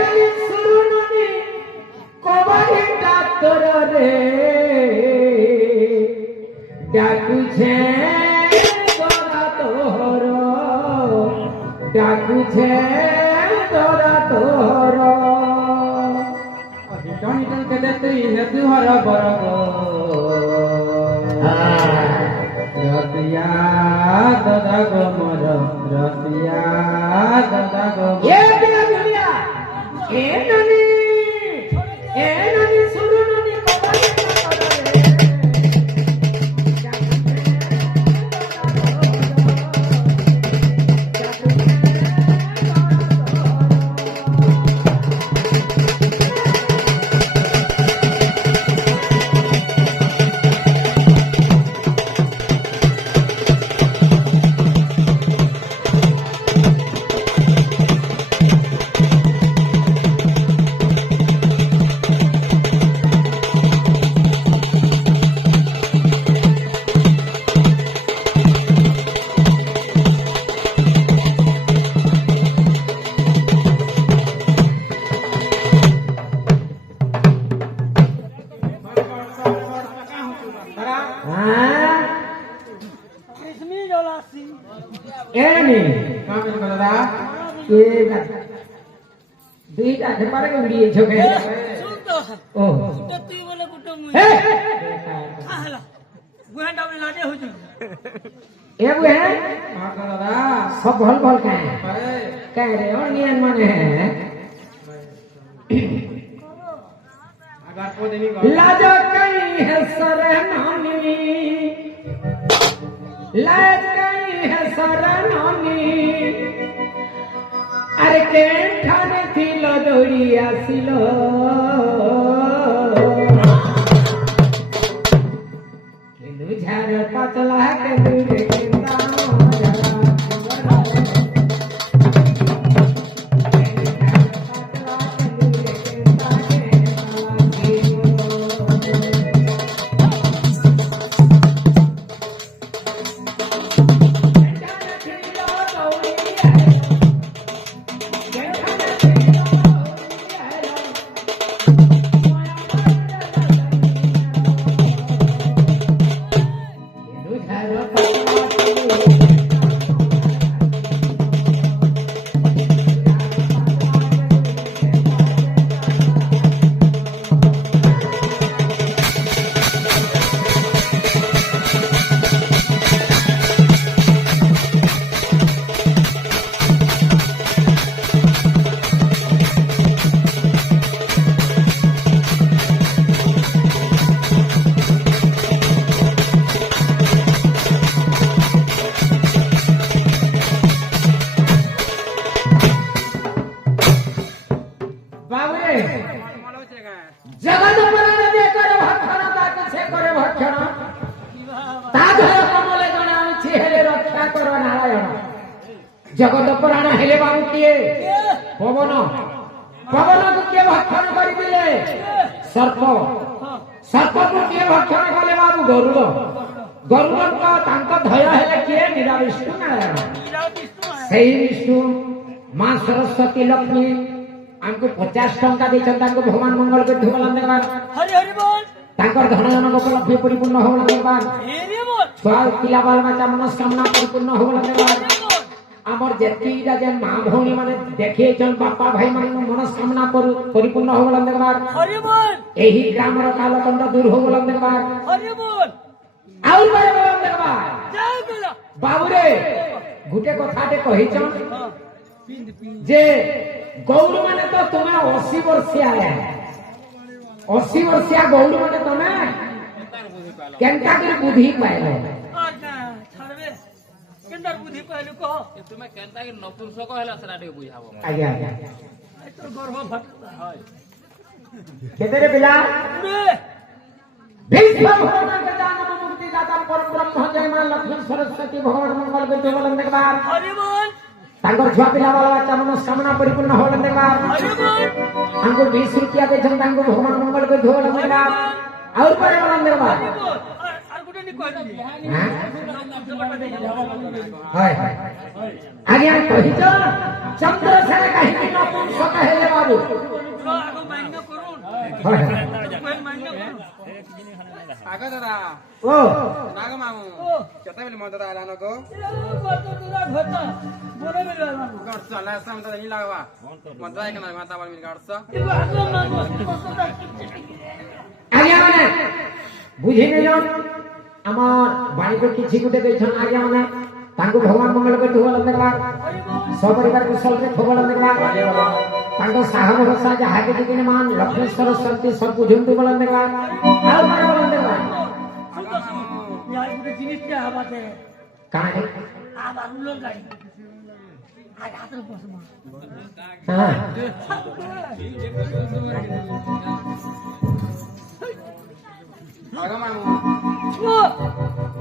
নানি সুরুনি কবাই ডাক্তর রে ডাকুছে তোরা তোর ডাকুছে তোরা তোর টনি টন কে দে তুই হেতু হর বরগ রতিয়া দাদা গো মর রতিয়া দাদা গো এ দুনিয়া এ নানি সুরুনি কবাই দুইটা ধেপারে উড়িয়ে ঝোকে শুনতো ও তো তুই বলে কুটো মুই হে আহলা গুহান ডাবলে লাটে হইছে এ বুয়ে দাদা সব ভল ভল কাहे काहे रे और नियन माने है अगर को देनी लाज कहीं है सरनामी लाज कहीं है सरनामी अरे के ठाने थिल दौड़ी आसिलो केंदु झार पातला केंदु रे केंदा जगत पराने दे करे भक्षण ताकि से करे भक्षण ता धर कमले जणा अछि हेले रक्षा कर नारायण जगत पराण हेले बाबू किए पवन पवन को किए भक्षण करि दिले सर्प सर्प को किए भक्षण कले बाबू गरुड़ गरुड़ को तांक धय हेले किए निरा विष्णु नारायण सही विष्णु मां सरस्वती लक्ष्मी हमको 50 टंका देछन तांको भगवान मंगल के धुमलन देबार हरि हरि बोल तांकर धन जन उपलब्धि परिपूर्ण होलन देबार हरि बोल स्वाल पिला बाल बच्चा मनस्कामना परिपूर्ण होलन देबार हमर जेतीटा जे मां भौणी माने देखेछन बापा भाई माने मनस्कामना परिपूर्ण होलन देबार हरि बोल एही ग्राम रो कालकंड दूर होलन देबार हरि बोल आउर बारे होलन देबार जय बोला बाबू रे गुटे कथाटे कहिछन जे गौड़ माने तो तुम्हें 80 वर्षिया है 80 वर्षिया गौड़ माने तुम्हें केंता कर बुद्धि पाइलो अच्छा छाड़बे केंदर बुद्धि पहलू कहो तुम्हें केंता के नपुंसक हैला सराटे बुझाबो आज्ञा तो गर्भ फट हाय केतेरे पिला रे भीष्म भगवान के जान मुक्ति दाता परम ब्रह्म जय मां लक्ष्मी सरस्वती भगवान मंगल के देवलन देखबार हरि बोल तांकर छुआ पिला वाला बच्चा मनस्कामना परिपूर्ण होलन देखबार हरि बोल हमको 20 रुपया देछन तांको भगवान मंगल के धोलन देखबार और परे होलन देखबार और गुटे କହିଲି হ্যাঁ হয় হয় আজ্ঞা কহিছ চন্দ্রসেন কাহিনী নপুংসক হেলে বাবু আগ মান্য করুন হয় হয় মান্য করুন आगो दादा ও नागो मामू केता बेले मन दादा आला नको কত দূর ঘটা বড় বেলা गर्छ ला सम दादा नि लागवा मन दादा कना माता बल मिल गर्छ এবার আগ মানো কতটা আজ্ঞা মানে বুঝি নেই আমার বাড়িতে কিছু গুটে দিয়েছেন আজ্ঞা মানে তাଙ୍କୁ ভগবান মঙ্গল করে ধুবল দেখলা সপরিবার কুশলরে খবর দেখলা তাଙ୍କ সাহস ভরসা যাহাকে দিনে মান লক্ষ্মী সরস্বতী সব বুঝুন বল দেখলা আর মানে বল দেখলা यार पूरे जिनिस के आवाज है কানে आवाज उलन गाड़ी आज हाथ में पसमा হ্যাঁ आगो मामू ओ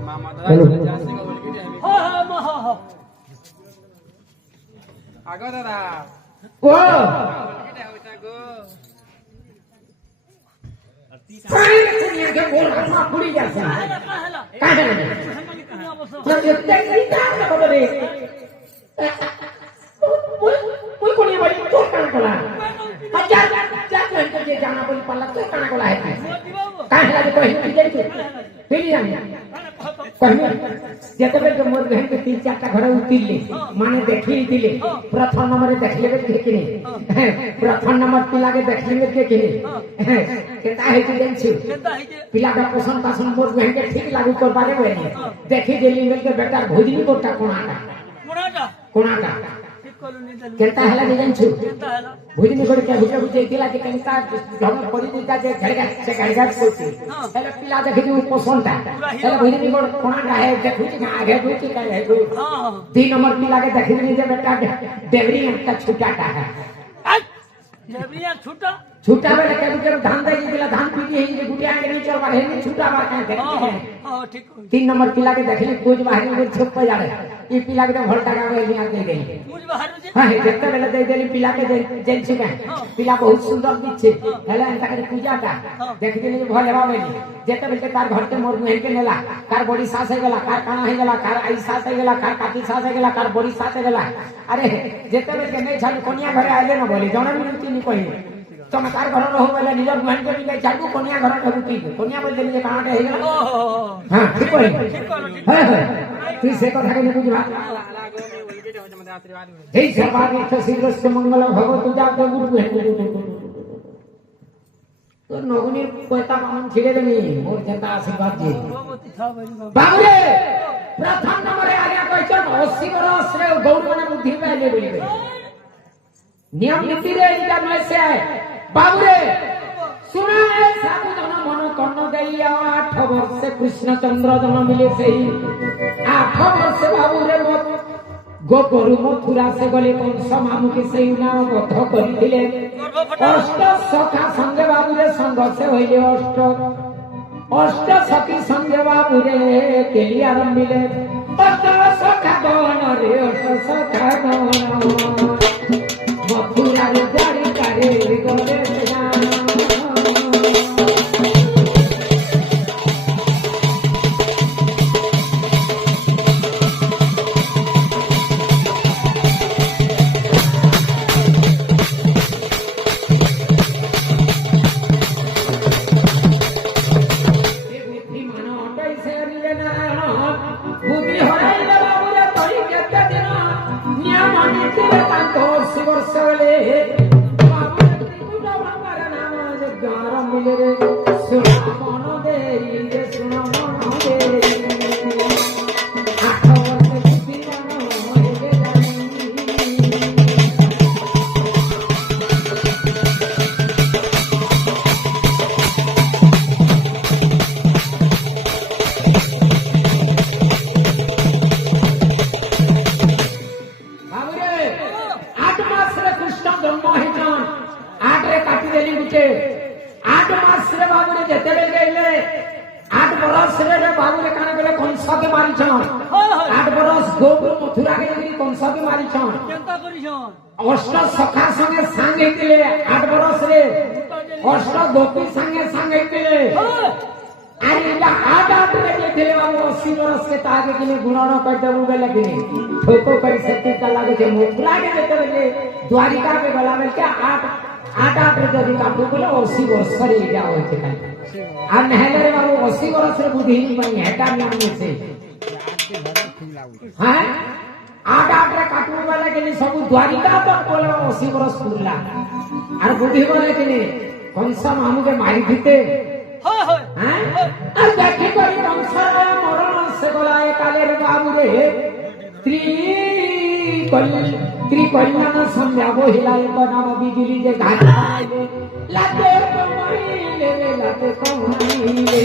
मामा दादा हेलो। जासी को बोल के हामी हा हा मा हा हा आगो दादा ও केटा हो ताको প্রায় কুড়িয়ে কে গোল হাত পুড়ি যাচ্ছে हेला का हेला কানে हमनी कुनिया बस না যেতে কি জানা বলে ওই কোনি বাড়ি তোর কান কলা হাজার যা কই যে জানা বলি পাল্লা তোর কান কলা है मोती बाबू কাহে লাগে কই কি যাই ফেরি জানি কহিনি যেতবে মোর বহন के तीन चार ঘরে উঠিলে মানে দেখি দিলে প্রথম নম্বরে দেখলে দেখি নি প্রথম নম্বর পিলাকে দেখলে দেখি নি কেতা হেতি জানছি केता है जे পিলাটা পছন্দ পাছন্দ মোর বহন के ठीक लागू করবারে বইনি দেখি দিলি মেলকে বেটা ভোজনি কোটা কোনাটা मुराटा কোনাটা ठीक करू नहीं दल কেতা হেলা জানছি केता हेला ভোজনি করে কে বুঝে বুঝে দিলা যে কেনকা ঢং করে দিতা যে ঘড়গা সে ঘড়গা করছে হেলে পিলা দেখি যে পছন্দটা হেলে ভোজনি করে কোনাটা है দেখি যে আগে দুটি কা है हां तीन नंबर पिला के देखी नहीं जे बेटा देवरी का छुटाटा है आज जबरिया छूटा छुटा बेले के के धान दे दिला धान पीटी है जे गुटिया के नहीं चलवा है नहीं छुटा बार का हां देखी हां ठीक हो तीन नंबर पिला के देखली कुछ बाहर में छुप पे जा रहे ये पिला के भोल्टा का में लिया दे गई मुझ बाहर जे हां देखते बेले दे देली पिला के जेल छिका पिला बहुत सुंदर दिखे हेला एंता के पूजा का देख दिली जे भले बाबे जेते बेले तार घर के मोर मुहे के नेला कार बड़ी सास है गेला कार काना है गेला कार आई सास है गेला कार काटी सास है गेला कार बड़ी सास है गेला अरे जेते बेले नहीं छाड़ कोनिया घरे आइले न बोली जणा मिनटी नहीं कहि तुम तार घर रहो बेले निजर मुहे के मिले छाड़ू कोनिया घर ढबुती कोनिया बोल देली जे काना है गेला ओहो हां ठीक कहि ठीक करू ठीक हां हां तू से कथा के बुझवा लागो मे बोल के हो मते आशीर्वाद हो जय सर्वाधिक शीघ्रस्य मंगल भगवतु जाते गुरु तो नगुनी पैसा मामन छिड़े देनी मोर जनता आशीर्वाद जी भगवती था बड़ी बाबू बाबूरे प्रथम नंबरे आज्ञा कहछन 80 वर्ष रे गौड़ माने बुद्धि पाइले बोलिबे नियम नीति रे इटा में से है बाबूरे सुना है साधु जन मन कर्ण गैया 8 वर्ष कृष्ण चंद्र जन मिले सही 8 वर्ष बाबूरे गोपरु मथुरा से गले कंस मामू के सही नाम बद्ध करिथिले अष्ट सखा संगे बाबूरे संग से होइले अष्ट सखी संगे बाबूरे केलिया रमिले अष्ट सखा गण रे अष्ट सखा गण मथुरा रे जारी करे गले सया केता करिछन अष्ट सखा संगे संग हेतिले 8 बरस रे अष्ट गोपी संगे संग हेतिले আরে এটা আট আট রেখে দিলে বাবু 80 বরস के तागे के लिए गुणन कर देबू बेले के ठोको कर सकती का लागे जे मुद्रा के देते बेले द्वारिका पे गला में क्या आठ आठ आठ যদি কাটু বলে 80 বরস করে এটা হইছে খালি আর নহলে রে বাবু 80 বরস রে বুদ্ধি নাই হেটা নিয়ম আছে হ্যাঁ आठ आठ रे काटू वाला के लिए सब द्वारिका तक बोले 80 बरस पुरला और बुद्धि बोले के लिए कंसा मामू के मारी दीते হয় হয় हैं और देखे कोई कंसा मरण से बोलाए काले रे बाबू रे त्रिकल्याण संध्या बोहिलाए बनाव बिजली जे घाट आइले लाते कमाइले लाते कमाइले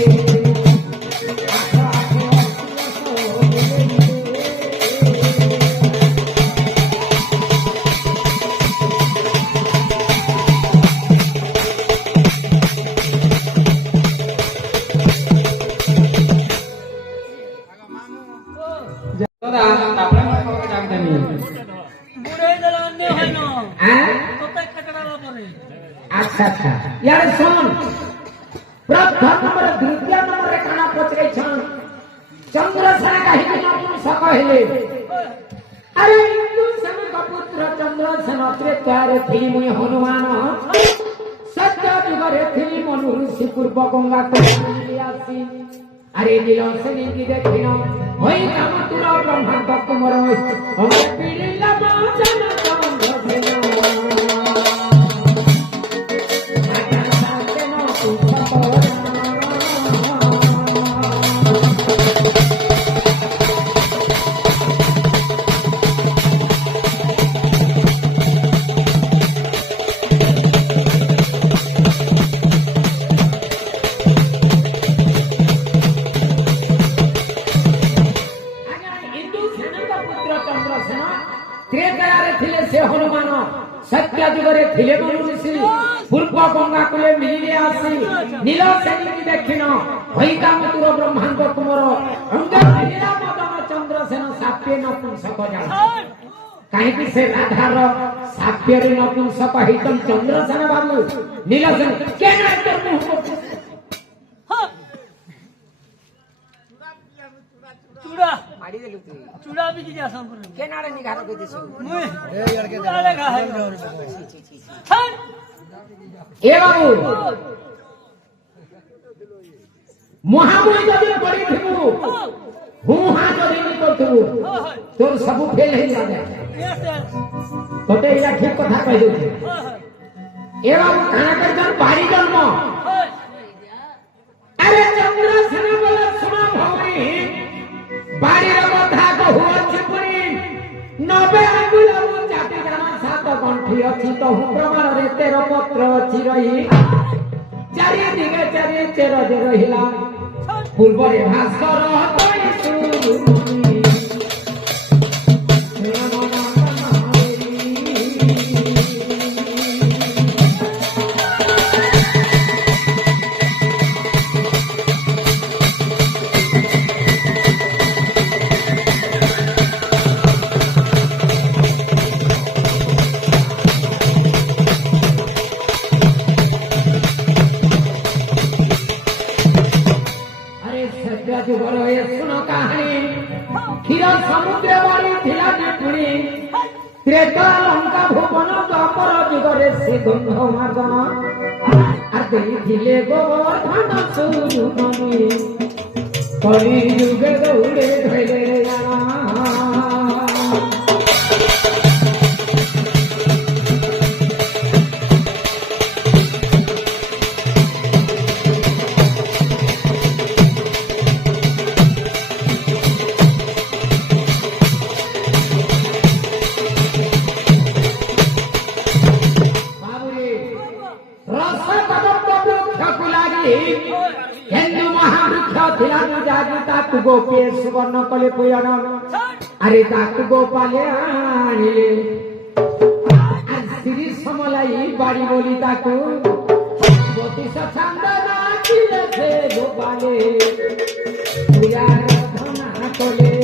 দাদা তারপরে আমার খবরকে ডাক দেনি বুড়ে দিলে অন্য হয় না हैं তোকে কাটানো পড়ে अच्छा अच्छा यार सुन प्रथम नंबर द्वितीय नंबर रे खाना पचरे छन चंद्रसेन काहे के नाम सकहिले अरे हिंदू सन का पुत्र चंद्रसेन त्रेतार थी मुई हनुमान सत्य जुगरे थी मनु ऋषि पूर्व गंगा को आसी अरे नीलसेन की देखिनो होई काम तुरा ब्रह्मांड कुमार हम पीड़िला जन चंद्रसेन हनुमान सत्य जुगरे थिले मनु ऋषि पूर्व गंगा कूले मिलिले आसी नीलसेन की देखिन होई काम तुर ब्रह्मांड कुमार अंग मिलिला मदन चंद्रसेन साप्य नपुंसक जान काहे कि से राधार साप्य रे नपुंसक हितम चंद्रसेन बाबू नीलसेन केना तर मुह চূড়া मारी देलु तू চূড়া বিকি যাসন করে केनाडे निघारो के दिसु মুই এ লড়কে চূড়া খা হয় ছাড় ए बाबू महामुई जदी पड़ी थिबु हुहा जदी नि करथबु হয় तोर सब फेल हे जाबे এসে तोते इला ठीक कथा कहि दउ হয় ए बाबू काना कर जन बारी जन्म হয় अरे चंद्रसेन बोले सुना भौरी बारी रे कथा कहू अछि पुरी 90 अंगुल चाटी जाना सात गंठी अछि तो हु प्रमाण रे 13 पत्र अछि रही चारि दिगे चारि चेर जे रहिला पूर्व रे भास्कर हतई सुरुनी सुनो कहानी क्षीर समुद्र बारी थिला निपुणी त्रेता लंका भुवन द्वापर जुगरे से गंध मार्दन আর দেখিলে গোবর্ধন সুরুমণি কলি যুগে দৌড়ে ধরে জানা हिंदू महावृक्ष थिला जागी ताकु गोपे सुवर्ण कले पुयन अरे ताकु गोपाले आनिले আর শ্রী সমলাই বাড়ি বলি তাকু জ্যোতিষ ছন্দ নাচিলেছে গোপালে পূজার ধনা কলে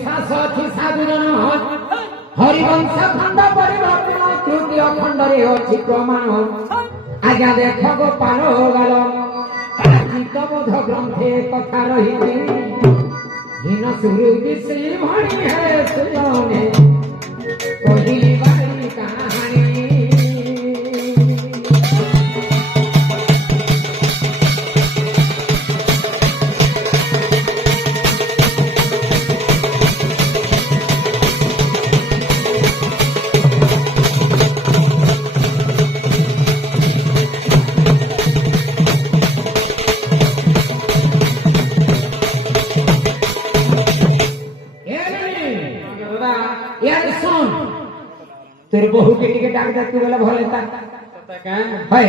বিশ্বাস ଅଛି ସାଧୁ ଜନ ହରିବଂଶ ଖଣ୍ଡ ପରିବର୍ତ୍ତନ ତୃତୀୟ ଖଣ୍ଡରେ ଅଛି ପ୍ରମାଣ ଆଜ୍ଞା ଦେଖ ଗୋପାଳ ଗାଲ ଗୀତବୋଧ ଗ୍ରନ୍ଥେ କଥା ରହିଛି ହୀନ ସୁରୁ ବିଶ୍ରୀ ଭଣି ହେ ସୁଜନେ କହିଲି ବାରି କାହାଣୀ তোর বহুকে টিকে ডাক দেখতে বলে ভালো হয়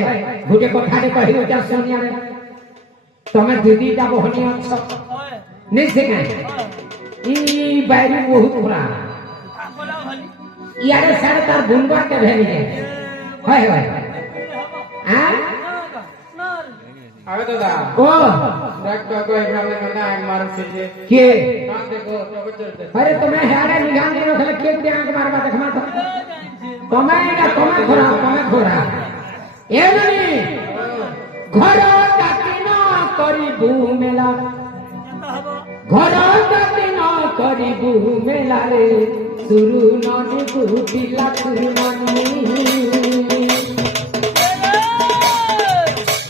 গোটে কথাটে কহি ওটা শুনিয়া তুমি দিদিটা বহনি অছ নেই সে কাঁ ই বাইরে বহুত পুরা ইয়ারে সাড়ে তার বুনবার কে ভেঙে যায় হয় হয় আরে দাদা ও দেখ তো কই ভাবে না এক মার সিজে কে না দেখো তবে চলতে আরে তুমি হাড়ে নিগান দিন তাহলে কে কে আঁক মারবা দেখমা তো তুমি না তুমি খোরা এমনি ঘর কাটি না করিবু মেলা ঘর কাটি না করিবু মেলা রে সুরু ননি কুটিলা সুরু ননি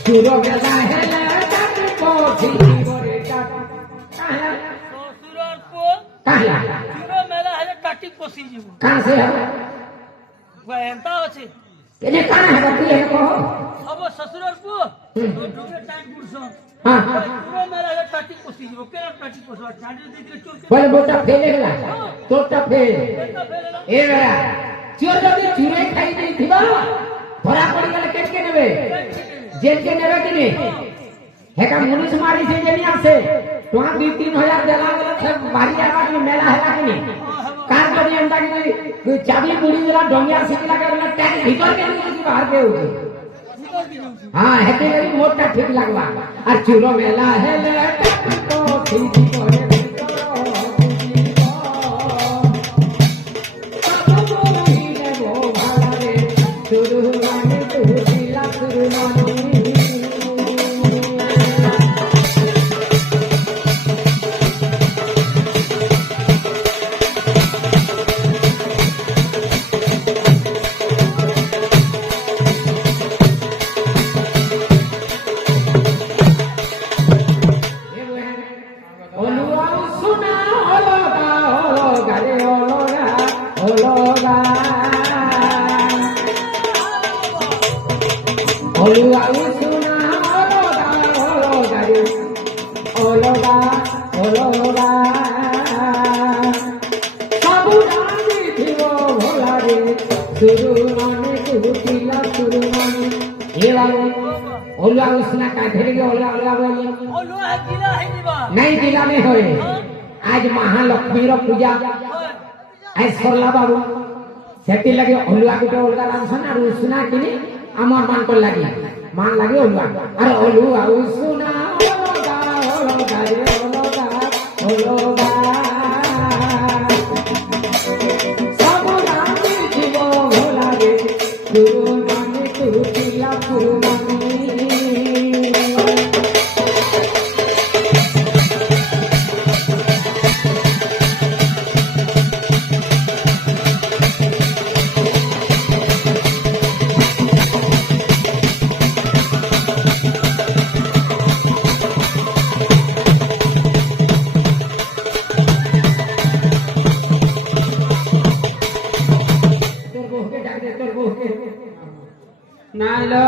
সুর গেলা হেলা কাটি কোঠি করে কাটি শ্বশুরর পুଅ কাহলা ଚୁର ମେଲା ହେଲେ କାଟି ପଶିଯିବ কাঁ সে হবে ଏନ୍ତା ଅଛି এনে কানা হবে তুই এনে কহ ହବ ଶ୍ୱଶୁରର ପୁଅ ଢୁକେ ଟାଇମ୍ ବୁଡ଼ସନ୍ হ্যাঁ হ্যাঁ ଚୁର ମେଲା ହେଲେ କାଟି ପଶିଯିବ କେନ କାଟି ପଶିବ ଛାଡ଼ି ଦେଇଥିଲେ ଚୋର বলে বোটা ফেলে গেলা তোরটা ফেল এ বেড়া চোর যদি চুরে খাই দিয়েছিবা ধরা পড়ি গেলে কেটকে নেবে জেলকে নেবে কি নে হেকা মুনিশ মারি সে জেনি আছে তোমা 2-3 দেলা গেলে সব বাড়ি যাবা কি মেলা হেলা কি নে কার যদি এন্টা কি চাবি পুড়ি দিলা ডঙ্গিয়া শিখলা কে বলে ট্যাগ ভিতর কে নিয়ে বাহার কে উঠে হ্যাঁ হেতে গরি মোটটা ঠিক লাগবা আর চুরো মেলা হেলে তো ঠিক করে नहीं जिला में होए आज महालक्ष्मी रो पूजा आज सरला बाबू सेती लगे ओलुआ गुटे ओलगा रांसन और उसना किनी आमर मान को लागी मान लागे ओलुआ अरे ओलुआ उसना ओलगा ओलगा रे ओलगा ओलगा सब रानी जीवो भोला रे गुरु नामे तू तिला गुरु नामे नालो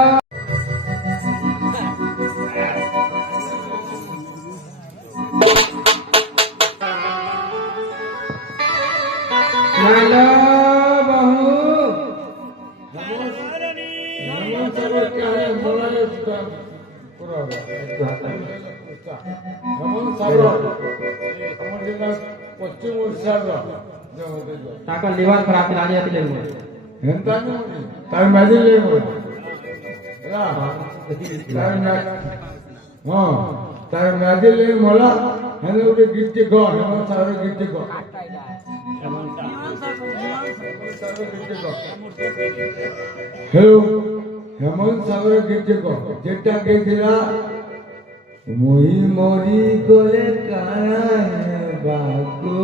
नालो बहू पश्चिम ओडिशा ताका लिवर खराब ଥିଲା ଆଜି ଆସିଲେ हेन्ता तार मेडिल ले तार तार मेडिल ले मला হ্যাঁ ওটা গিফটে কর হেমন্ত সাগরের গিফটে কর হ্যালো হেমন্ত সাগরের গিফটে কর যেটা গেছিলা মই মরি গলে বাকু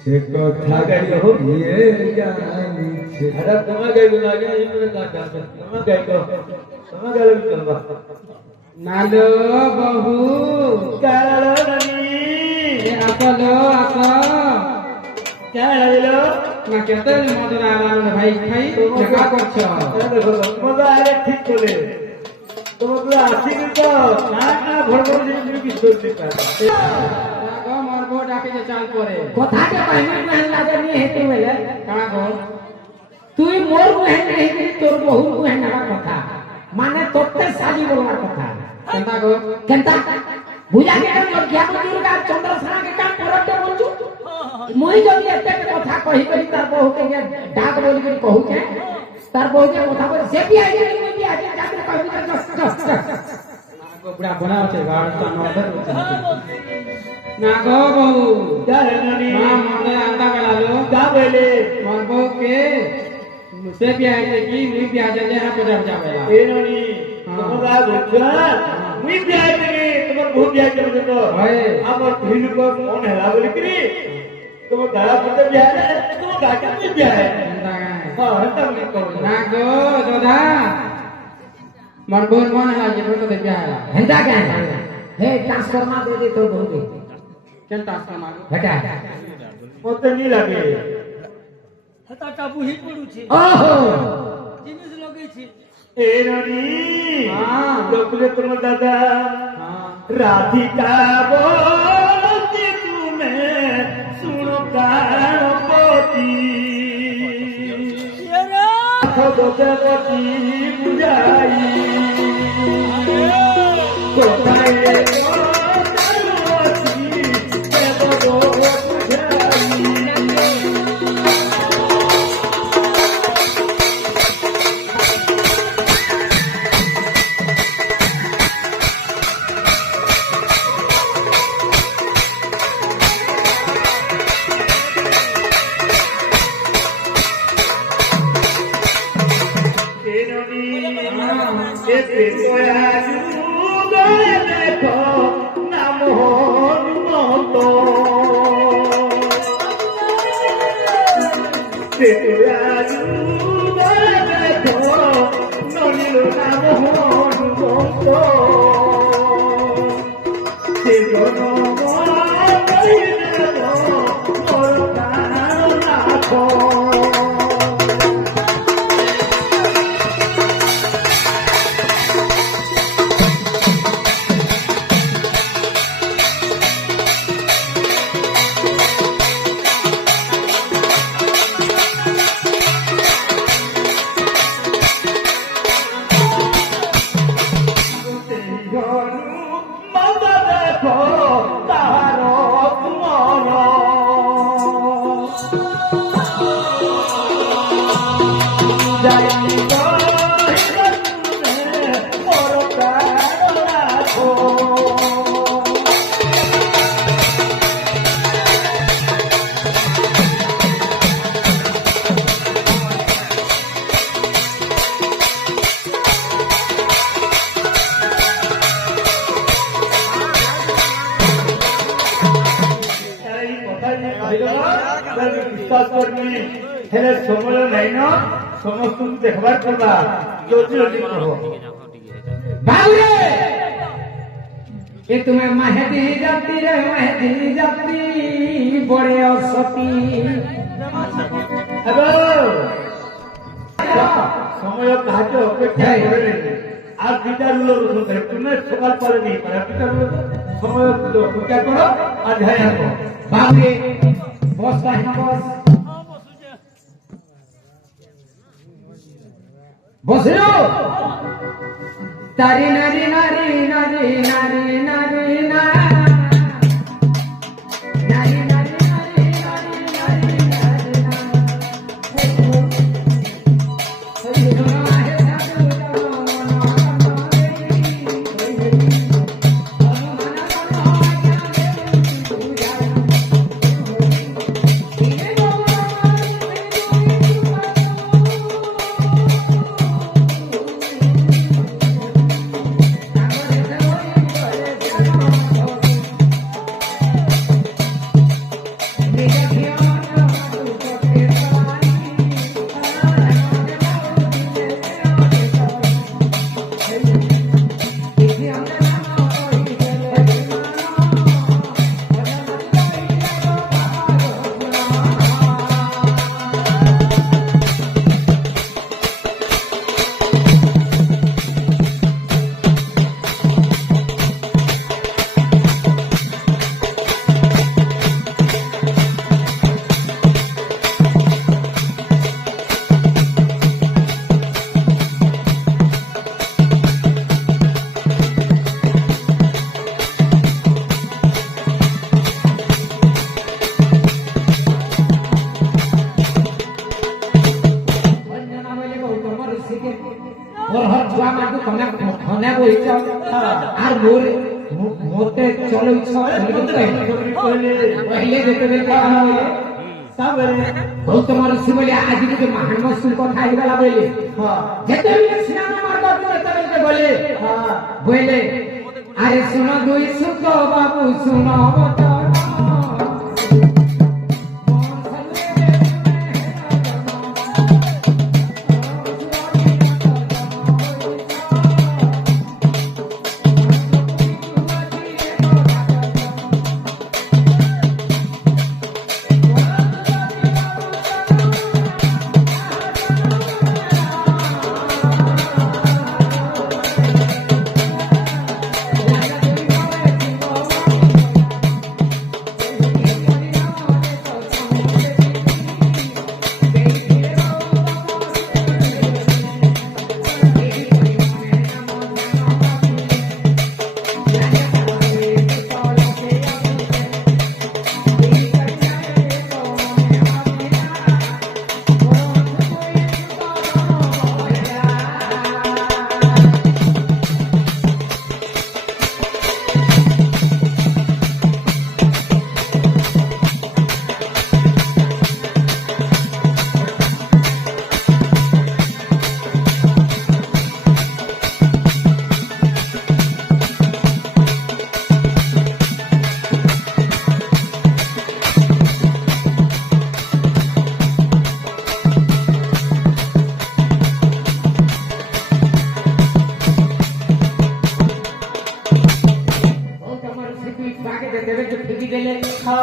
সে কথা দিয়ে জানিছে अरे तुम्हें गए तो लगे ये मेरे साथ जाते तुम्हें गए भी चलवा নালো বহু काला रानी আপলো আপ क्या लगलो না কেতে মদন আলাম ভাই খাই দেখা করছ अरे देखो मजा आए ठीक चले तुम पूरा आसी तो ना ना भर भर दिन की सोचते का গো মরব ডাকে যে চাল করে কথাটা কহিনি মেহন লাগে নি হেতে বেলে কানা গো তুই মোর মেহন নাই করি তোর বহু মেহন না কথা মানে তোতে সাজি বলার কথা কেনতা গো কেনতা বুঝা গেল মোর জ্ঞান দুর্গা চন্দ্রসেনা के काम করতে বলছু মই যদি একটা কথা কহি করি তার বহুকে যে ডাক বলি করি কহু কে তার বহুকে কথা বলি সে বি আই গেলি মই বি আই যাতে কহি বুড়া বনা আছে গাড় তো নদর না গো বহু क्या रानी মা মনে আন্দা বেলালো क्या बोले মোর বউ কে সে বিয়া আছে কি মুই বিয়া আছে যে হা পজা বেলা ए रानी तुम्हारा बुझा मुई ब्याह करे तुम्हार बहुत ब्याह करे तो হয় আমার ভিল को मन हेला बोली करी तुम गाड़ा पते ब्याह है तुम गाटा में ब्याह है কেনতা গায় हां हता बोली को না গো দাদা মোর বউ মন হলা যে তো দে বিয়া হলা হেন্দা কে हे ट्रांसफार्मर दे दे तो बहुत কেনতা সমা बेटा मते नहीं लगे হেতাটা বুহি পড়ুছে ओहो জিনিস লগেছে ए रानी हां लोकले तुम दादा हां राधिका बोलती तुम्हें सुनो गानपति এরা खगोदपति बुझाई कोठाए कोठाई केवलो बुझाई বিশ্বাস করবি হেলে সময় নাই না সমস্ত দেখবার করবা জলদি জলদি করো बाबूरे ये तुम्हें महदी जाती रे महदी जाती बड़े असती হ্যালো সময় কাজ অপেক্ষা করে আর দুটা রুলো রুলো তুমি সকাল পরে নেই পারে দুটা রুলো সময় অপেক্ষা করো আর ঝাই আসো बाबूरे बस का है बस হ্যাঁ বসুছে बसरो तारी नारी नारी नारी नारी नारी ना नारी नारी नारी नारी नारी नारी ना আর মোতে চলছ পহলে যেতেবেলে গৌতম ঋষি বলে আজ গোটে মহানমস্তুল কথা হইগলা বলে যেতেবেলে স্নান মার্গ যেতেবেলে বলে বলে আরে শুন দুই সুখ বাবু শুন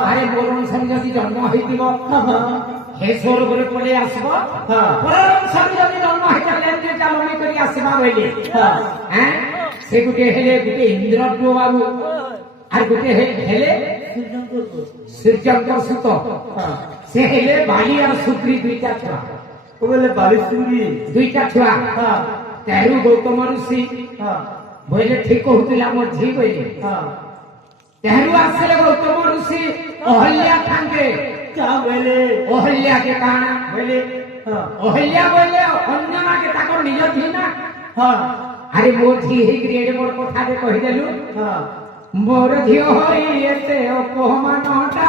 আরে মোর অনুসারে যদি জন্ম হইতিব হে স্বর্গরে পলে আসব পর অনুসারে যদি জন্ম হইতা লেনকে চালনি করি আসবা বইলে হ্যাঁ সে গুটে হেলে গুটে ইন্দ্রদ্য বাবু আর গুটে হেলে সূর্যঙ্কর সুত সে হেলে বালি আর শুক্রি দুইটা ছুয়া বলে বালিশ চুরি দুইটা ছুয়া তেরু গৌতম ঋষি বইলে ঠিক কহুতিলা মোর ঝি বইলে তেহরু আসলে গৌতম ঋষি অহল্যা খানকে क्या बोले অহল্যা কে কানা বইলে অহল্যা বইলে অঞ্জনা কে তাকর নিজ ঝি না हाँ আরে মোর ঝি হেইকি এডে মোর কথা যে কহি দেলু हाँ মোর ঝিও হই এতে অপমানটা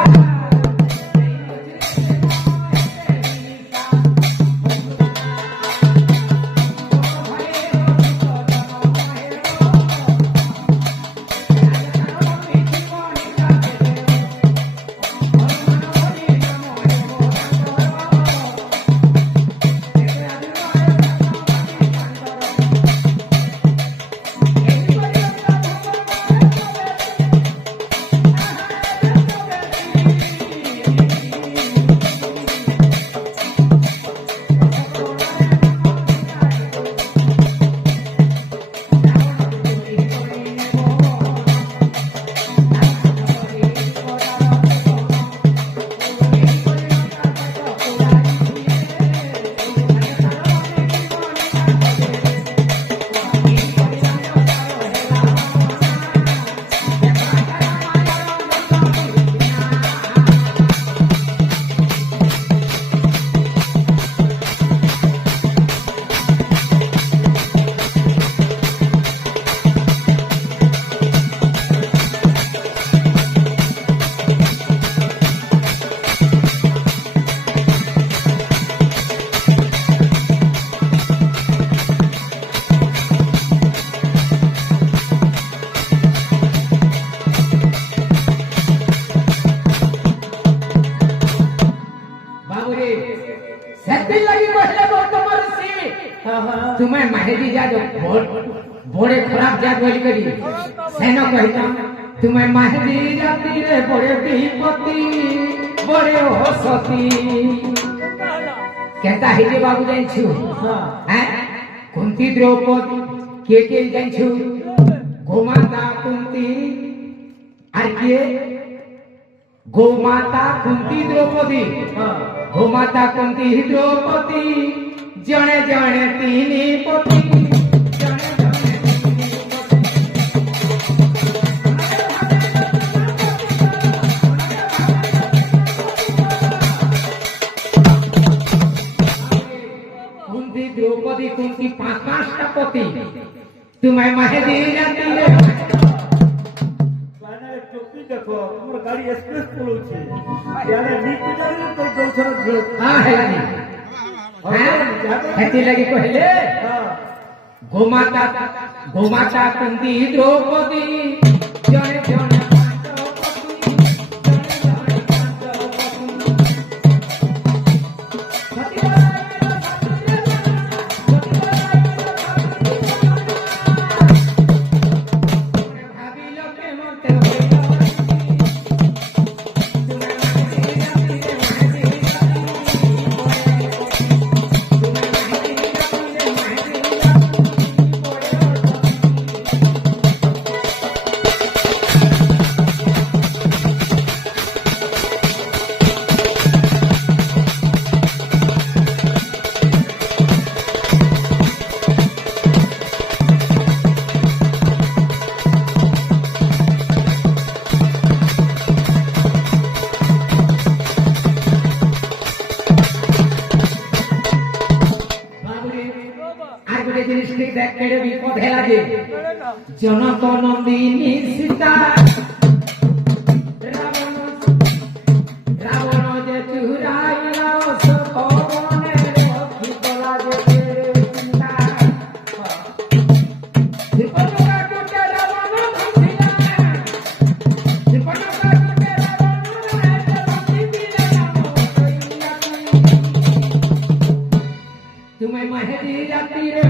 সেদিন লাগি কহিলে গৌতম ঋষি তুমি মাহেদি যা বড়ে খারাপ জাত বলি করি সেন কহিতাম তুমি মাহেদি জাতিরে বড়ে বিপত্তি বড়ে হসতি কেতা হেজে বাবু জানছু হ্যাঁ কুন্তি দ্রৌপদী কে জানছু গোমাতা কুন্তি আর কে গোমাতা কুন্তি দ্রৌপদী গোমাতা কুন্তি দ্রৌপদী জনে জনে তিনি পতি জনে জনে তিনি কুন্তি দ্রৌপদী কুন্তি পাঁচটা পতি তুমি মাহেদি জাতিরে চোখি দেখো তোমার গাড়ি এক্সপ্রেস পড়ছে ইয়ারে নিকু জানি তো দৌছর ভিড় হ্যাঁ হেলানি হ্যাঁ হেতি লাগি কহিলে গোমাতা কুন্তি দ্রৌপদী জনে জনে বিপদ হেলা যে জনক নন্দিনী সীতা রাবণ যে চুরাইলা সপনে রক্ষি কলা যে চিন্তা ত্রিপটকা টুটে রাবণ ভাঙিলা ত্রিপটকা টুটে রাবণ ভাঙিলা তুমি মাহেদি জাতি রে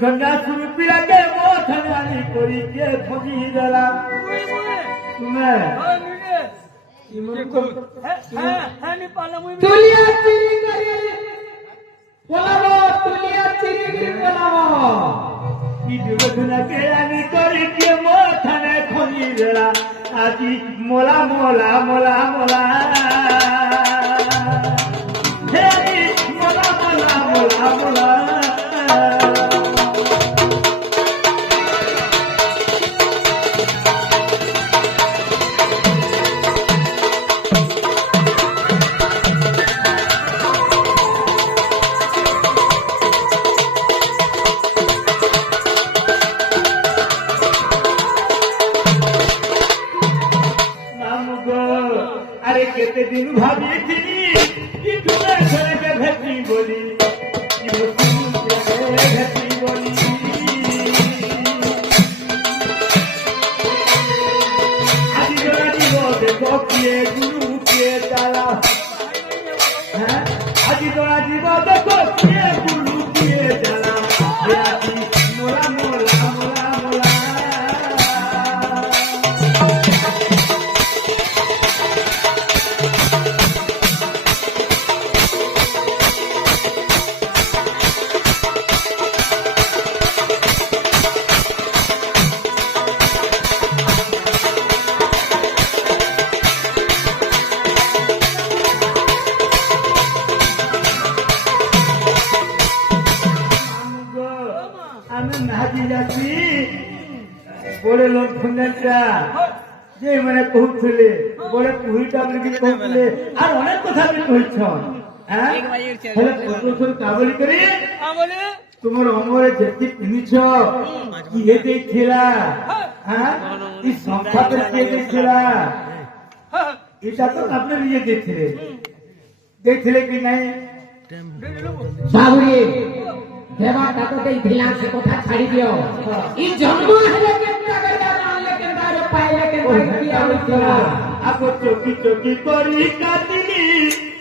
ঠান্ডা শুরু পিলাকে মথানি করি কে ফজি দিলাম তুমি তুলিয়া চিরি করে পলাবো তুলিয়া চিরি করে পলাবো ইদুবনাকে আমি করি কে মথানে ফজি দিলাম আজি মোলা মোলা মোলা মোলা হে মোলা মোলা মোলা মোলা কেতে দিন ভাবিছিলি কি তুমি ছেলেকে ভেটি বলি কি ভেটি বলি আজি জোড়া দিব দেখো কিয়ে গুরু কিয়ে তালা হ্যাঁ আজি জোড়া দিব দেখো কিয়ে গুরু কিয়ে তালা আজি মোলা মোলা মোলা মোলা বড় লক্ষণটা যে মানে কହୁଥିଲେ বড় পুহিটা বলি কହୁଥିଲେ আর অনেক কথা বলি কইছ হ্যাঁ হেলে প্রশ্ন কাবলি করি বলে তোমার অমরে যেতি কিনিছ কিয়ে ଦେଇଥିଲା হ্যাঁ এই সংখ্যাতে কিয়ে ଦେଇଥିଲା এটা তো আপনি নিয়ে ଦେଇଥିଲେ কি নাই বাবুরে দেবা তাতো ଦେଇଥିଲା ସେ କଥା ଛାଡି ଦିଅ ଇ ଜନ୍ମ ହେଲେ କେନ୍ତା କରିବା ଜାଣିଲେ କେନ୍ତା ରେ ପାଇଲେ କେନ୍ତା କି ଆଉଥିଲା আপ চকি চকি করি কাটিনি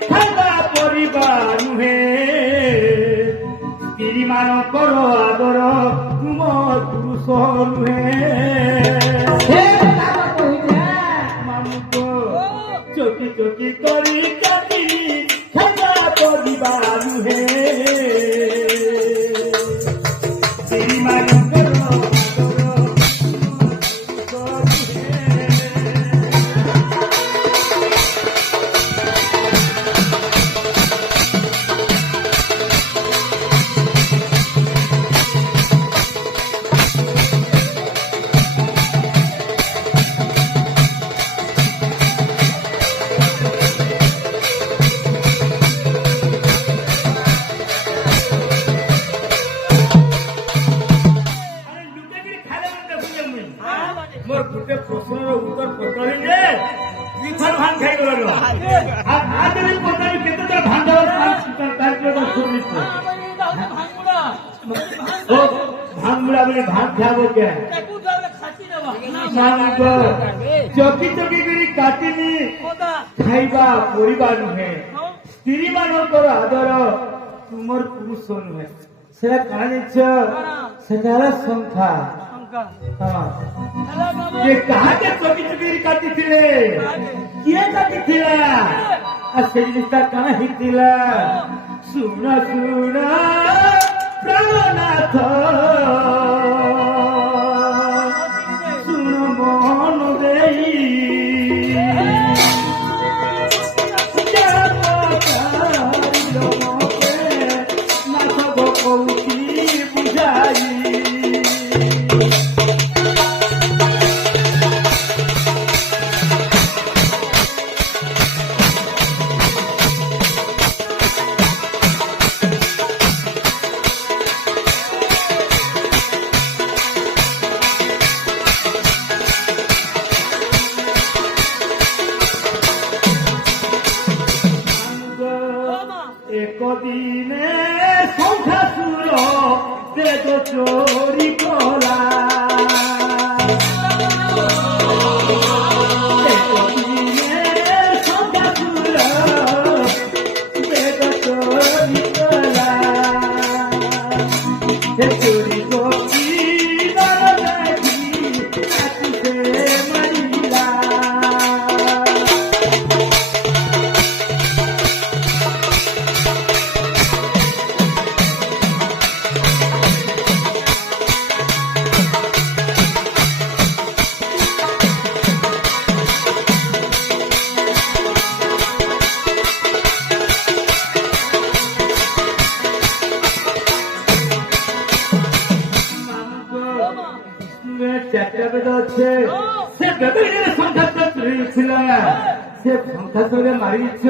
খাইবা পরিবার নুহে স্ত্রী মানকর আদর তুম পুরুষ নুহে ସେ କଥା କହୁଛେ মামুক চকি চকি করি কাটিনি খাইবা পরিবার নুহে স্ত্রী মানকর মোর গোটে প্রশ্নর উত্তর পচারিলে দুইথর ভান খাই গেল আর আদরে পচারি কেতে তোর ভান দেওয়ার তার শুনিছ ভাঙুড়া ও ভাঙুড়া বলে ভাত খাবো কে একু দালে খাতি দেবা মানব চকি চকি করে কাটিনি খোদা খাইবা পরিবার নুহে স্ত্রী মানকর আদর তুমর পুরুষ নুহে সেটা কাଣା জিনিস সেটা হলো সংখ্যা শঙ্কা হ্যাঁ হেলা বাবা ये कहा के चोकी चोकी काटी थिले किए काटी थिला आ से जिनिसटा कहाँ हिथिला सुना सुना प्राणनाथ सुन मन देई नाथ गोपी बुझाई একদিনে সংখ্যাসুর বেদ চোরি কলা একদিনে সংখ্যাসুর বেদ চোরি কলা চোরি করি মারিলা চারটা বেদ আছে সে বেদের সংখ্যাটা ছিল সে সংখ্যাসুরে মারিছ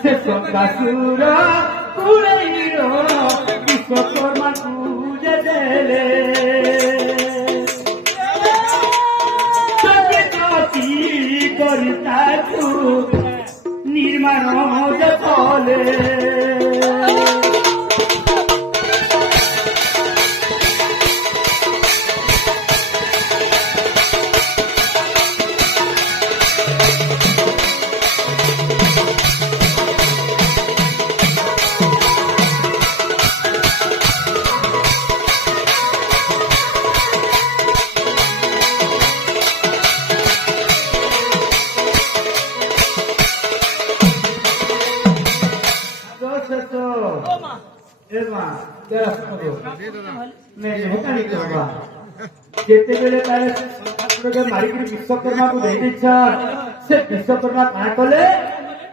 সে সংখ্যাসুর কুড়াইর বিশ্বকর্মা পূজা দেলে চকি চকি করি তাকু নির্মাণ চলে যেতেবেলে তাহলে মারিকি বিশ্বকর্মা কু দেই দিছ সে বিশ্বকর্মা কাঁ কলে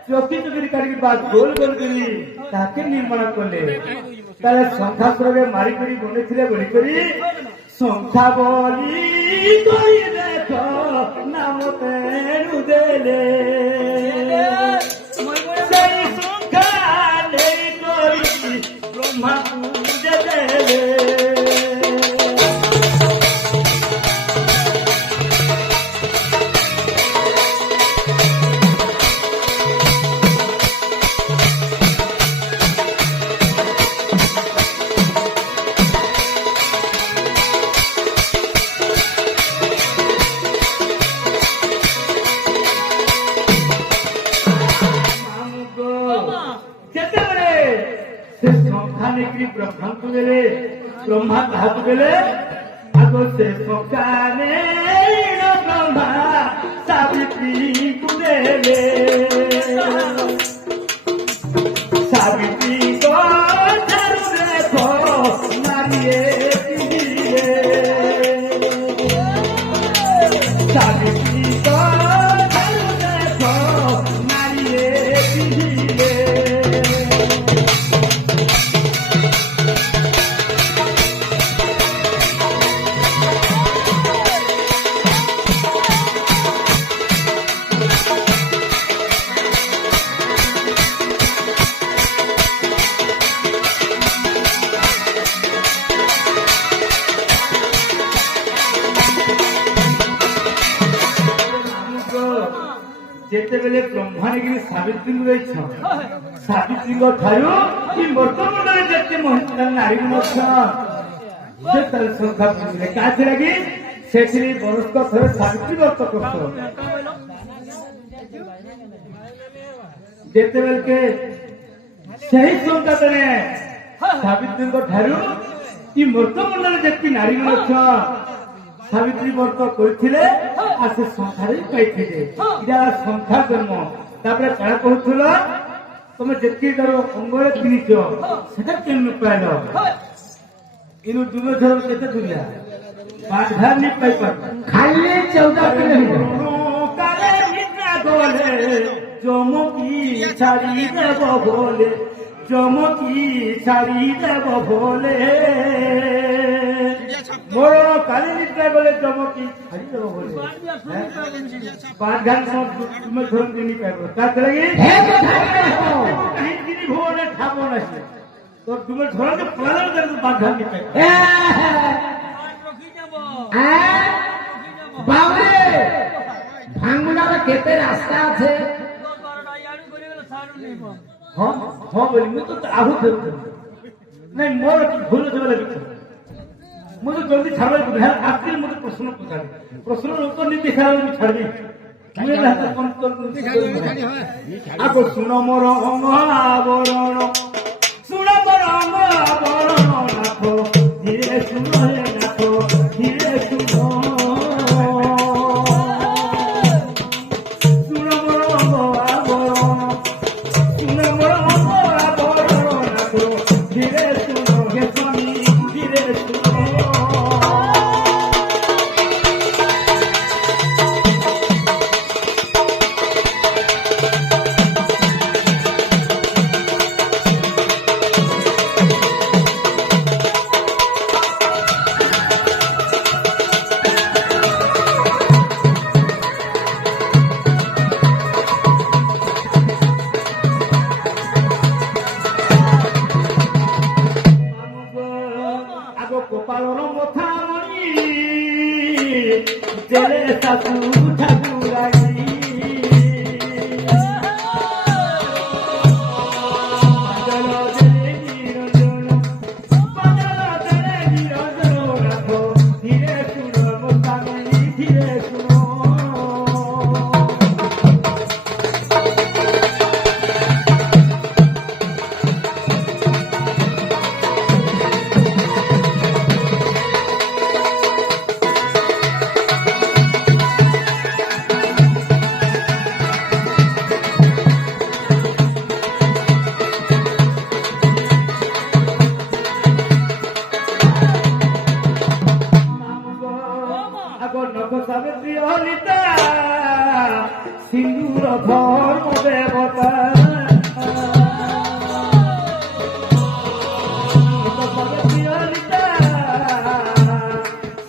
চকি চকি কাটিকি বা গোল গোল করি তাকে নির্মাণ কলে তাহলে সংখ্যাসুরে মারিকি বনেছিলে বলি করি সংখ্যা বলি করি দেখো নাম তেরু দেলে সেই সংখ্যা নেই করি ব্রহ্মা পূজে দেলে যেତେବେଳେ ସେ ସଂଖ୍ୟା ନେଇକି ବ୍ରହ୍ମାଙ୍କୁ ଦେଲେ ବ୍ରହ୍ମା କାହାକୁ ଦେଲେ ଆଗ ସେ ସଂଖ୍ୟା ନେଇ ବ୍ରହ୍ମା ସାବିତ୍ରୀକୁ ଦେଲେ ସାବିତ୍ରୀଙ୍କ ଠାରୁ ଦେଖ ନାରୀଏ ପିନ୍ଧିଲେ ସାବିତ୍ରୀଙ୍କ ଠାରୁ ଦେଖ ନାରୀଏ ପିନ୍ଧିଲେ ଯେତେବେଳେ ବ୍ରହ୍ମା ନେଇକି ସାବିତ୍ରୀଙ୍କୁ ଦେଇଛ ସାବିତ୍ରୀଙ୍କ ଠାରୁ କି ବର୍ତ୍ତମାନରେ ଯେତେ ମହିଳା ନାରୀ ମଧ୍ୟ ସେତେବେଳେ ସଂଖ୍ୟା ପିନ୍ଧିଲେ କାହା ଲାଗି ସେଥିରେ ବରସ୍କ ଥରେ ସାବିତ୍ରୀ ବ୍ରତ କରୁଛ ଯେତେବେଳେ ସେହି ସଂଖ୍ୟା ଦେଲେ ସାବିତ୍ରୀଙ୍କ ଠାରୁ କି ବର୍ତ୍ତମାନରେ ଯେତେ ନାରୀ ମଧ୍ୟ ସାବିତ୍ରୀ ବ୍ରତ କରିଥିଲେ ଆଉ ସେ ସଂଖ୍ୟାରେ ପାଇଥିଲେ ଏଇଟା ସଂଖ୍ୟା ଜନ୍ମ ତାପରେ କାଣା କହୁଥିଲ ତମେ ଯେତିକି ତାର ଅଙ୍ଗରେ କିଣିଛ ସେଟା କେମିତି ପାଇଲ ଏନୁ ଦୁବ ଧର କେତେ ଦୁରିଆ 5,000 ନି ପାଇପାର ଖାଲି 14 କିଲୋମିଟର ଗଲେ ଚମକି ଛାଡ଼ି ଦେବ ବୋଲେ ଚମକି ଛାଡ଼ି ଦେବ ବୋଲେ ମୋର କାଲି ନିଦ୍ରା ଗଲେ ଚମକି ଛାଡ଼ିଦେବ ବୋଲେ 5,000 ତୁମେ ଧରନ୍ତି ପାଇବ ତା ଲାଗି କାହିଁକି ଭୋରେ ଠାବ ନାହିଁ ତ ତୁମେ ଧରନ୍ତି ପଳାର 5,000 ପାଇବ বাবরে ভাঙ্গুনার কেতে রাস্তা আছে ହଁ ହଁ ବୋଲି ମୁଁ ତ ଆହୁରି ଧରୁଥିଲି ନାଇଁ ମୋର ଭୁଲ ଦେବାର କିଛି ମୁଁ ତ ଜଲ୍ଦି ଛାଡ଼ିବାକୁ ଆସିଲି ମୋତେ ପ୍ରଶ୍ନ ପଚାରେ ପ୍ରଶ୍ନର ଉତ୍ତର ନେଇ ଦେଖା ମୁଁ ଛାଡ଼ିବି ଆଗ ଶୁଣ ମୋର ଅଙ୍ଗ ଆବରଣ ଶୁଣ ମୋର ଅଙ୍ଗ ଆବରଣ ନାଥ ଧୀରେ ଶୁଣ ହେ ନାଥ ଧୀରେ ଶୁଣ ଶୁଣ ମୋର ଅଙ୍ଗ ଆବରଣ ଶୁଣ ମୋର ଅଙ୍ଗ ଆବରଣ ନାଥ ଧୀରେ ଶୁଣ ହେ ସ୍ୱାମୀ ଧୀରେ ଶୁଣ আগ গোপালর মথা মণি জেলে শাশু ঠাকুরাই বাদল জেলে নিরঞ্জন বাদল জেলে নিরঞ্জন রাখ ধীরে শুন মোস্তানি ধীরে শুন সাবিত্রী অনিতা সিন্দুর ধর্ম দেবতা সাবিত্রী অনিতা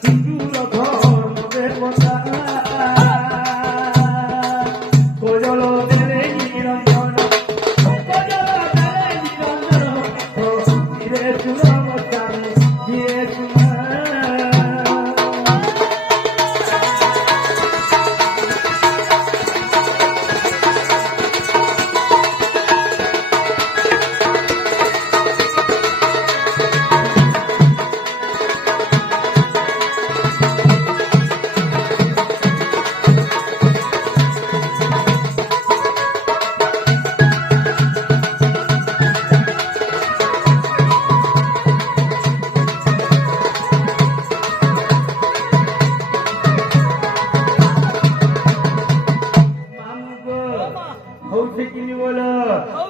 সিন্দুর ধর্ম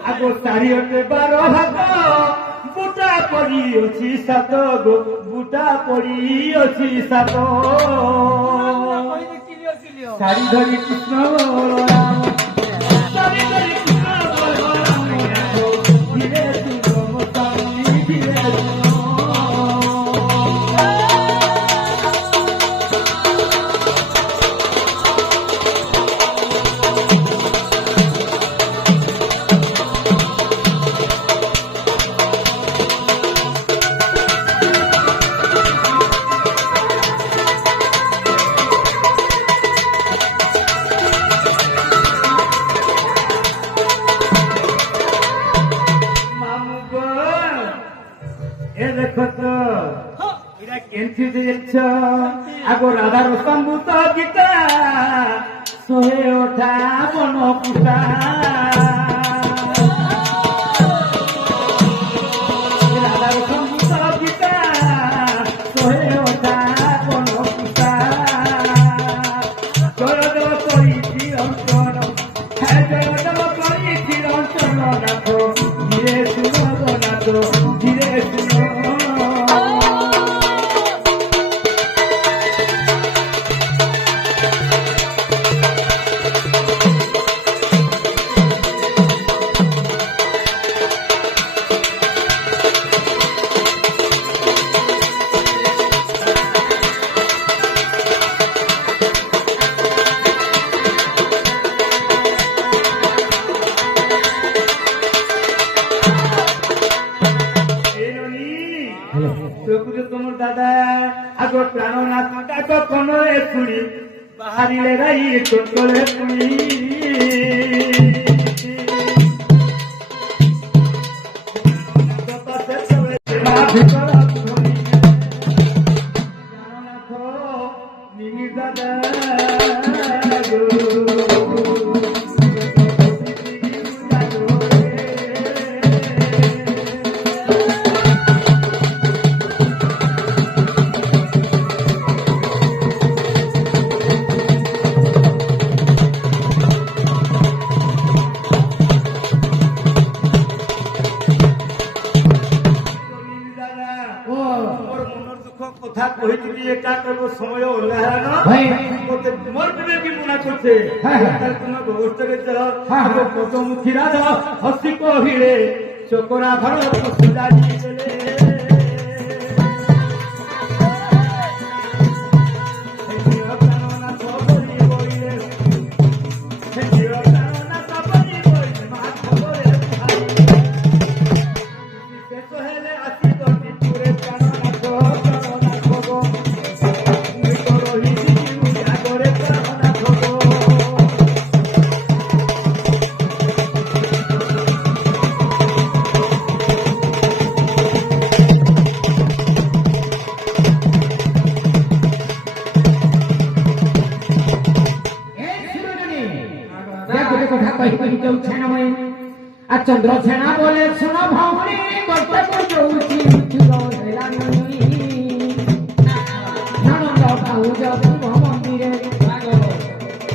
আগ চারিওটে 12 হাত বুটা পড়ি অছি সাত গো বুটা পড়ি অছি সাত কইলে কিলিও কিলিও শাড়ি ধরি কৃষ্ণ বলরাম শাড়ি ধরি কৃষ্ণ বলরাম ধীরে তুলো মতানি ধীরে মামু গো এ দেখো তো এরা কেনছি দিয়েছ আগো রাধার সম্ভূত গীতা সোহে ওঠা বন পুতা রাধার সম্ভূত গীতা সোহে ওঠা বন পুতা জয় দেব করিছি অঞ্চল হ্যাঁ জয় দেব করিছি অঞ্চল নাথ ধীরে শুনো নাথ ধীরে শুনো প্রভুজ তোমার দাদা আগ প্রাণনাথ ডাক কোনরে শুনি বাহারিলে রাই কোটলে শুনি দাদা ও কথা কহিলি এটা করব সময় ওলাহানো ভাই মতে মোর বিবে কি মনা করছে হ্যাঁ, হ্যাঁ। তার কোন ব্যবস্থা রে চল হ্যাঁ, হ্যাঁ। পদমুখী রাজা হসি কহিলে চকরা ভরত সুদাজি গলে এই সুরজনী দেখ গোটে কথা কহি কহি যাଉଛି না মই আর চন্দ্রসেনা বলে শোনো ভৌণী কর্তব্য যাଉଛି চুর হেলানি ননন্দ ভাউজ শিব মন্দিরে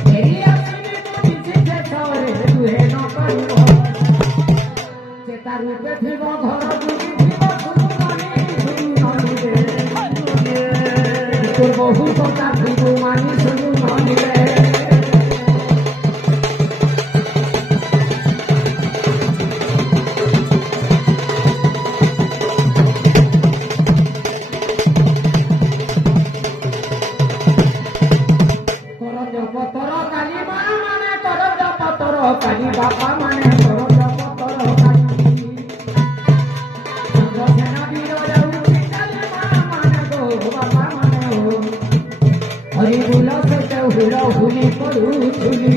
ফেরি আসিবে তুমি শেষরে দুহে ন পারিব চেতা রূপে থিব ঘর দুটি থিব সুন্দরী তোর বহু কথা থিব মানি শুনু নহিলে পতর কালী মা মানে তর পতর কালী বাপা মানে তর পতর কালী চন্দ্রসেনা বীর যাଉଛି কালী মা মানে গো বাপা মানে হো হরি বুল সে হুল হুলি পড়ুছুলি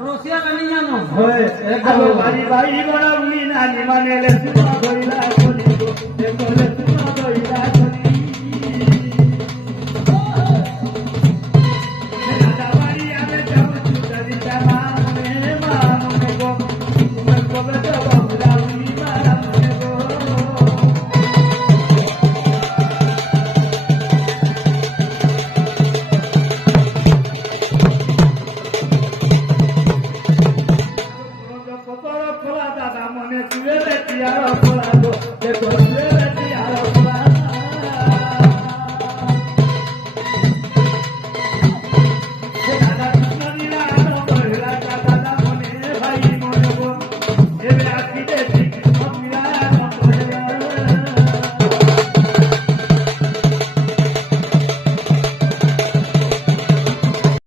রসিয়া গানি জানো বাড়ি বাড়ি বড় উনি নানি মানে সুমা ধরিলা